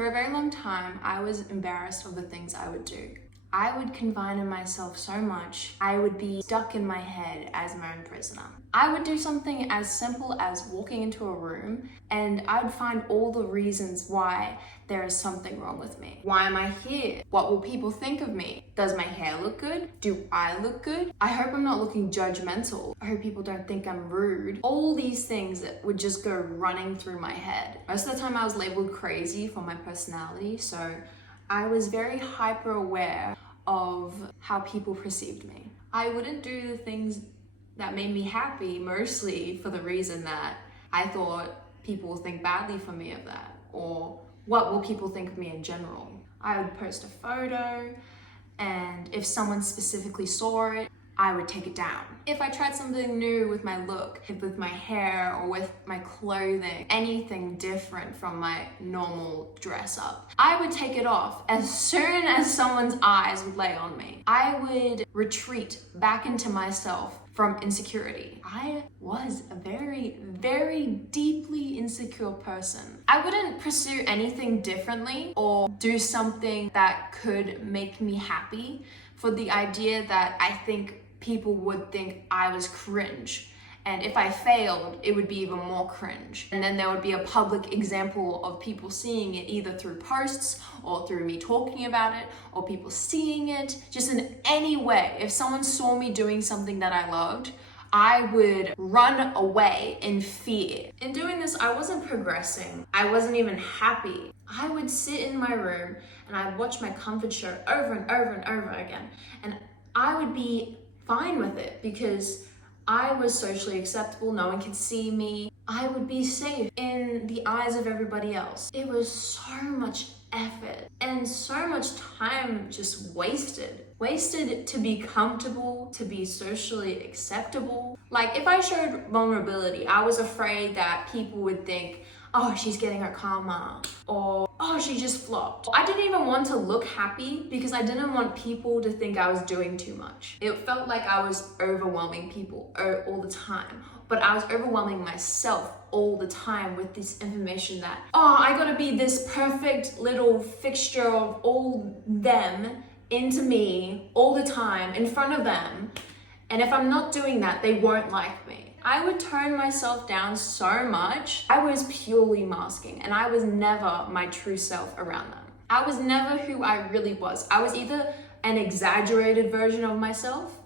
For a very long time, I was embarrassed of the things I would do. I would confine in myself so much, I would be stuck in my head as my own prisoner. I would do something as simple as walking into a room and I'd find all the reasons why there is something wrong with me. Why am I here? What will people think of me? Does my hair look good? Do I look good? I hope I'm not looking judgmental. I hope people don't think I'm rude. All these things that would just go running through my head. Most of the time I was labeled crazy for my personality, so I was very hyper aware of how people perceived me. I wouldn't do the things that made me happy, mostly for the reason that I thought people would think badly for me of that, or what will people think of me in general. I would post a photo, and if someone specifically saw it, I would take it down. If I tried something new with my look, with my hair or with my clothing, anything different from my normal dress up, I would take it off as soon as someone's eyes would lay on me. I would retreat back into myself from insecurity. I was a very, very deeply insecure person. I wouldn't pursue anything differently or do something that could make me happy for the idea that I think people would think I was cringe. And if I failed, it would be even more cringe. And then there would be a public example of people seeing it either through posts or through me talking about it or people seeing it, just in any way. If someone saw me doing something that I loved, I would run away in fear. In doing this, I wasn't progressing. I wasn't even happy. I would sit in my room and I'd watch my comfort show over and over and over again. And I would be fine with it because I was socially acceptable. No one could see me. I would be safe in the eyes of everybody else. It was so much effort and so much time just wasted. Wasted to be comfortable, to be socially acceptable. Like if I showed vulnerability, I was afraid that people would think, oh, she's getting her karma, or oh, she just flopped. I didn't even want to look happy because I didn't want people to think I was doing too much. It felt like I was overwhelming people all the time, but I was overwhelming myself all the time with this information that, oh, I gotta be this perfect little fixture of all them into me all the time in front of them. And if I'm not doing that, they won't like me. I would tone myself down so much. I was purely masking and I was never my true self around them. I was never who I really was. I was either an exaggerated version of myself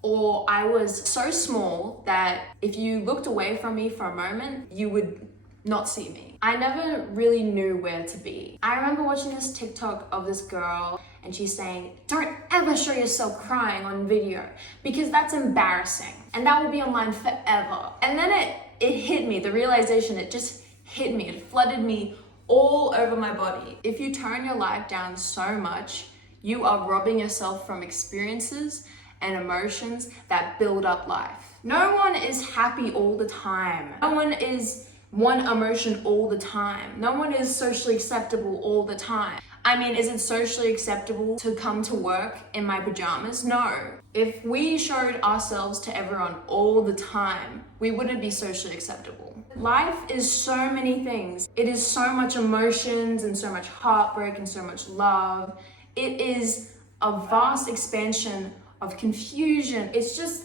or I was so small that if you looked away from me for a moment, you would not see me. I never really knew where to be. I remember watching this TikTok of this girl and she's saying, don't ever show yourself crying on video because that's embarrassing and that will be online forever. And then it hit me, the realization, it just hit me. It flooded me all over my body. If you tone your life down so much, you are robbing yourself from experiences and emotions that build up life. No one is happy all the time. No one is one emotion all the time. No one is socially acceptable all the time. I mean, is it socially acceptable to come to work in my pajamas? No. If we showed ourselves to everyone all the time, we wouldn't be socially acceptable. Life is so many things. It is so much emotions and so much heartbreak and so much love. It is a vast expansion of confusion. It's just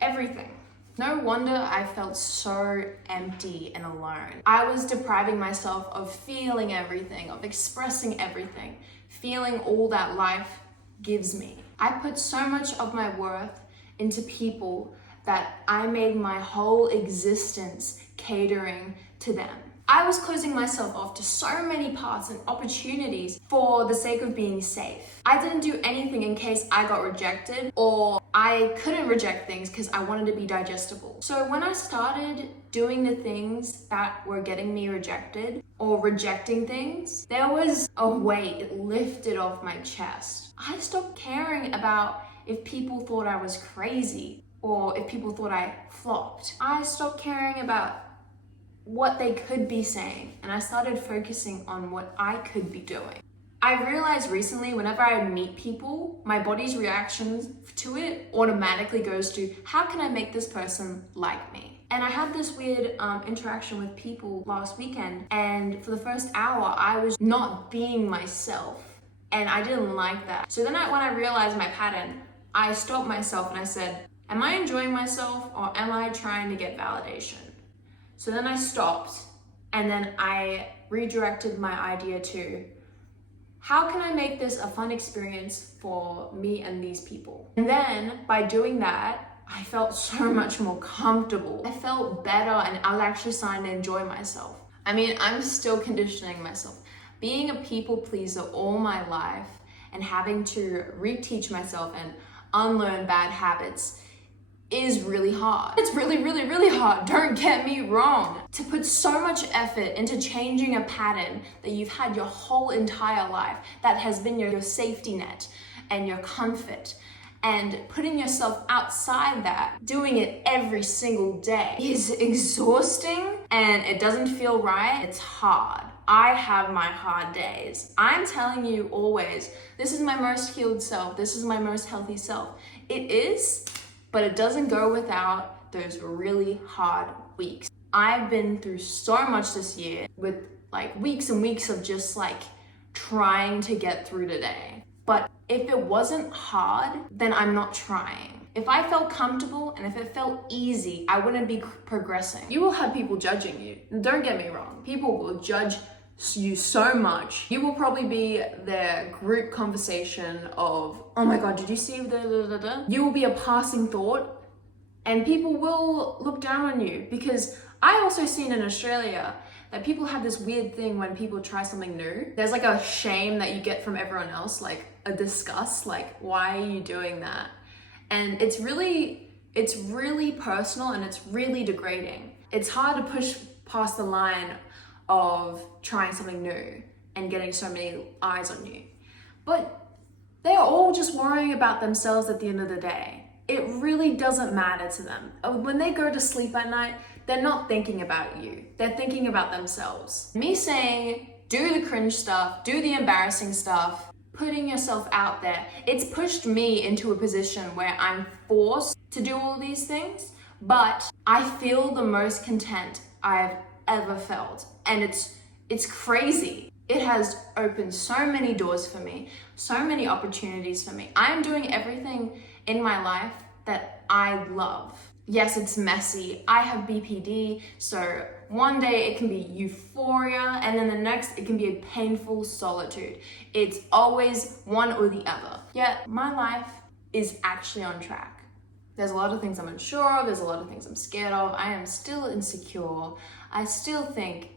everything. No wonder I felt so empty and alone. I was depriving myself of feeling everything, of expressing everything, feeling all that life gives me. I put so much of my worth into people that I made my whole existence catering to them. I was closing myself off to so many paths and opportunities for the sake of being safe. I didn't do anything in case I got rejected or I couldn't reject things because I wanted to be digestible. So when I started doing the things that were getting me rejected or rejecting things, there was a weight lifted off my chest. I stopped caring about if people thought I was crazy or if people thought I flopped. I stopped caring about what they could be saying, and I started focusing on what I could be doing. I realized recently whenever I meet people, my body's reactions to it automatically goes to, how can I make this person like me? And I had this weird interaction with people last weekend, and for the first hour, I was not being myself, and I didn't like that. So then when I realized my pattern, I stopped myself and I said, am I enjoying myself or am I trying to get validation? So then I stopped, and then I redirected my idea to, how can I make this a fun experience for me and these people? And then by doing that, I felt so much more comfortable. I felt better, and I was actually starting to enjoy myself. I mean, I'm still conditioning myself. Being a people pleaser all my life and having to reteach myself and unlearn bad habits is really hard. It's really, really, really hard. Don't get me wrong. To put so much effort into changing a pattern that you've had your whole entire life, that has been your safety net and your comfort, and putting yourself outside that, doing it every single day is exhausting and it doesn't feel right. It's hard. I have my hard days. I'm telling you always, this is my most healed self. This is my most healthy self. It is, but it doesn't go without those really hard weeks. I've been through so much this year with like weeks and weeks of just like trying to get through the day. But if it wasn't hard, then I'm not trying. If I felt comfortable and if it felt easy, I wouldn't be progressing. You will have people judging you. Don't get me wrong. People will judge you so much. You will probably be their group conversation of, oh my God, did you see the. You will be a passing thought, and people will look down on you, because I also seen in Australia that people have this weird thing when people try something new. There's like a shame that you get from everyone else, like a disgust, like, why are you doing that? And it's really personal and it's really degrading. It's hard to push past the line of trying something new and getting so many eyes on you. But they're all just worrying about themselves at the end of the day. It really doesn't matter to them. When they go to sleep at night, they're not thinking about you. They're thinking about themselves. Me saying, do the cringe stuff, do the embarrassing stuff, putting yourself out there, it's pushed me into a position where I'm forced to do all these things, but I feel the most content I've ever felt. And it's crazy. It has opened so many doors for me, so many opportunities for me. I'm doing everything in my life that I love. Yes, it's messy. I have BPD, so one day it can be euphoria, and then the next it can be a painful solitude. It's always one or the other. Yet my life is actually on track. There's a lot of things I'm unsure of, there's a lot of things I'm scared of. I am still insecure. I still think,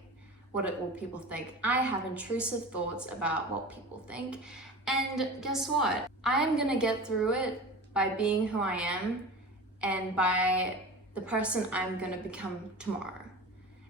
what will people think? I have intrusive thoughts about what people think. And guess what? I am gonna get through it by being who I am and by the person I'm gonna become tomorrow.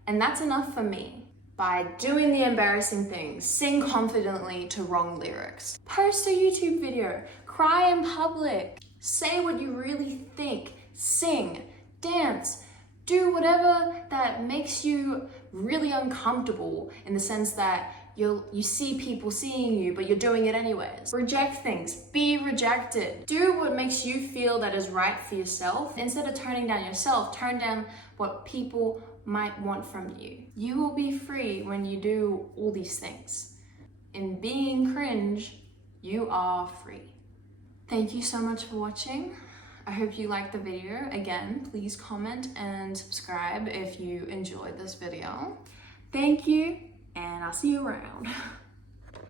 And that's enough for me. By doing the embarrassing things, sing confidently to wrong lyrics, post a YouTube video, cry in public, say what you really think, sing, dance, do whatever that makes you really uncomfortable, in the sense that you see people seeing you, but you're doing it anyways. Reject things, be rejected. Do what makes you feel that is right for yourself. Instead of turning down yourself, turn down what people might want from you. You will be free when you do all these things. In being cringe, you are free. Thank you so much for watching. I hope you liked the video. Again, please comment and subscribe if you enjoyed this video. Thank you, and I'll see you around.